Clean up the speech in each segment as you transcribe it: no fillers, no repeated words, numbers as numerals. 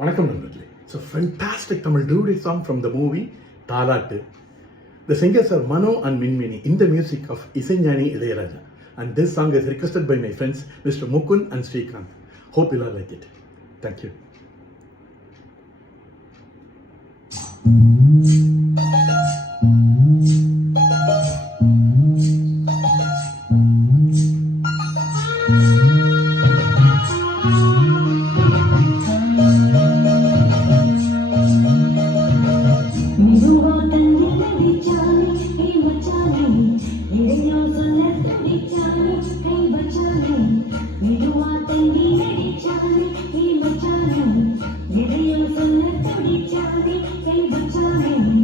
வணக்கம் நண்பர்களே. It's a fantastic Tamil duet song from the movie Taalattu. The singers are Mano and Minmini in the music of Isaignani Ilayaraja. And this song is requested by my friends Mr. Mukund and Srikanth. Hope you all like it. Thank you.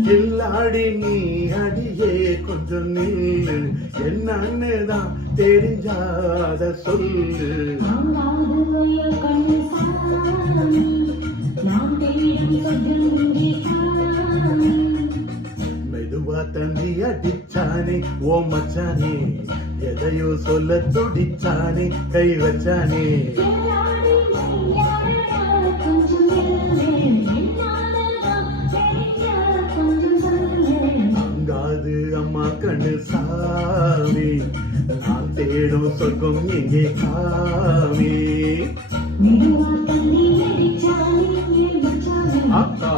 கில்லாடி நீ அடியே கொஞ்சம் நில்லு, என்னன்னு தான் தெரிஞ்சாத சொல்லு. மெதுவா தந்தி அடிச்சானே ஓ மச்சானே, எதையோ சொல்ல துடிச்சானே கை வச்சானே. அம்மா கண்ணு சாமி, நான் தேடும் சொர்க்கம் எங்கே காமி. அப்பா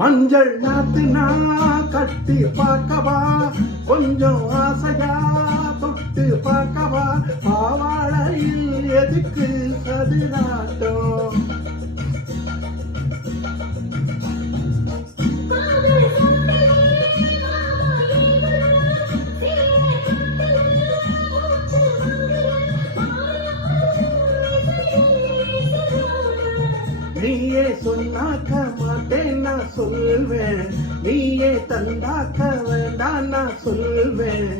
மஞ்சள் நாத்து நான் கட்டி பார்க்கவா, கொஞ்சம் ஆசையா தொட்டு பார்க்கவா. பாவாடையில் எதுக்கு சதுராட்டம்? நீயே சொன்னாக்க மாட்டேன் நான் சொல்வேன், நீயே தந்தாக்க வேண்டாம் நான் சொல்வேன்.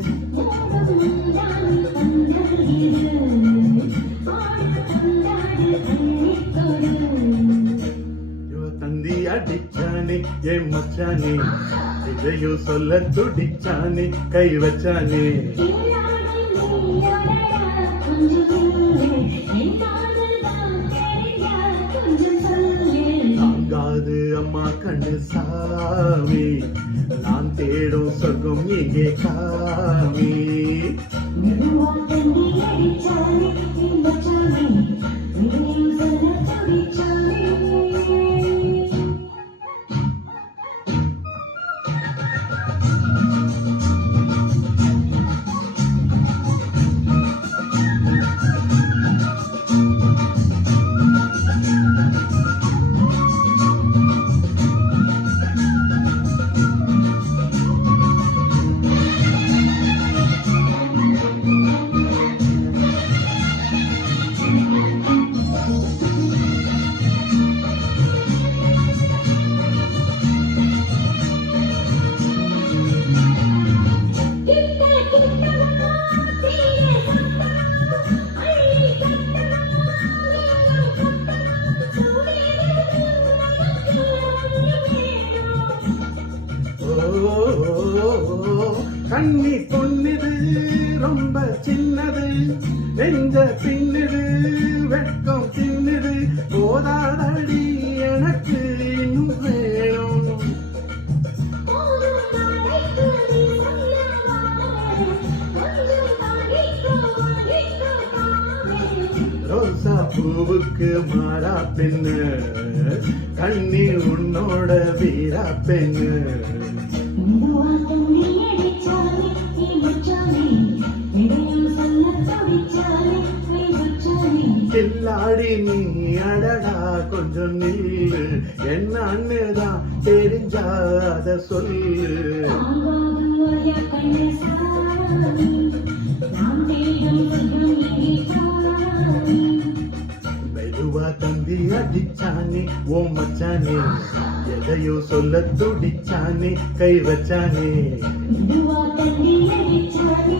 தந்தி அடிச்சானே என் மச்சானே, இதையோ சொல்ல துடிச்சானே கை வச்சானே. அம்மா கண்ணு சாமி, நான் தேடும் சொர்க்கம் எங்கே காமி. கண்ணி பொன்னிது ரொம்ப சின்னது, நெஞ்ச பின்னிது வெட்கம் தின்னுது. போதாதடி எனக்கு இன்னும் வேணும். ரோசா பூவுக்கு மாறா பெண்ணு, கண்ணீர் உன்னோட வீரா பெண்ணு. கில்லாடி நீ அடடா கொஞ்சம் நில்லு, என்னன்னு தான் தெரிஞ்சாத சொல்லு. மெதுவா தந்தி அடிச்சானே ஓ மச்சானே, எதையோ சொல்ல துடிச்சானே கை வச்சானே. மெதுவா தண்ணி அடிச்சானே